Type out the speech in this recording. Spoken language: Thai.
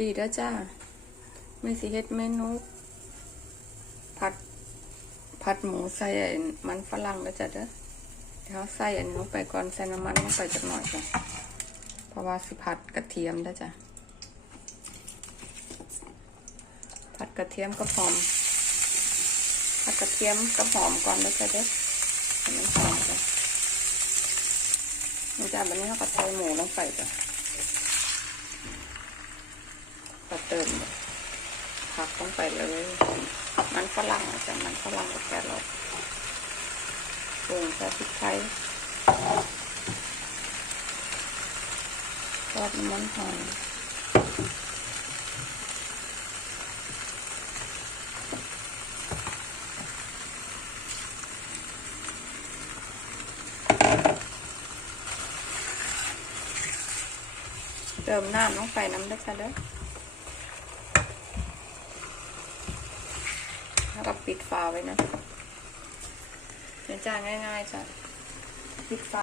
ดีเด้อจ้าไม่สิเฮ็ดเมนูผัดผัดหมูใส่มันฝรั่งเด้อจ้ะเด้อเดี๋ยวใส่อันนี้ลงไปก่อนใส่น้ำมันลงไปจักหน่อยจ้ะเพราะว่าสิผัดกระเทียมเด้อจ้ะผัดกระเทียมกับหอมผัดกระเทียมกับหอมก่อนเด้อจ้ะเด้อให้มันหอมจ้ะนี่จ้ะบัดนี้เราก็ใส่หมูลงไปจ้ะ ก็เติมผักลงไปเลย มันฝรั่งอาจารย์มันฝรั่งกับแครอทปรุงใส่พริกไทยทอดมันหอยเติมน้ำลงไปน้ำได้ค่ะเด้อ แล้วก็ปิดฝาไว้นะเป็นจานง่ายๆจ้ะปิดฝา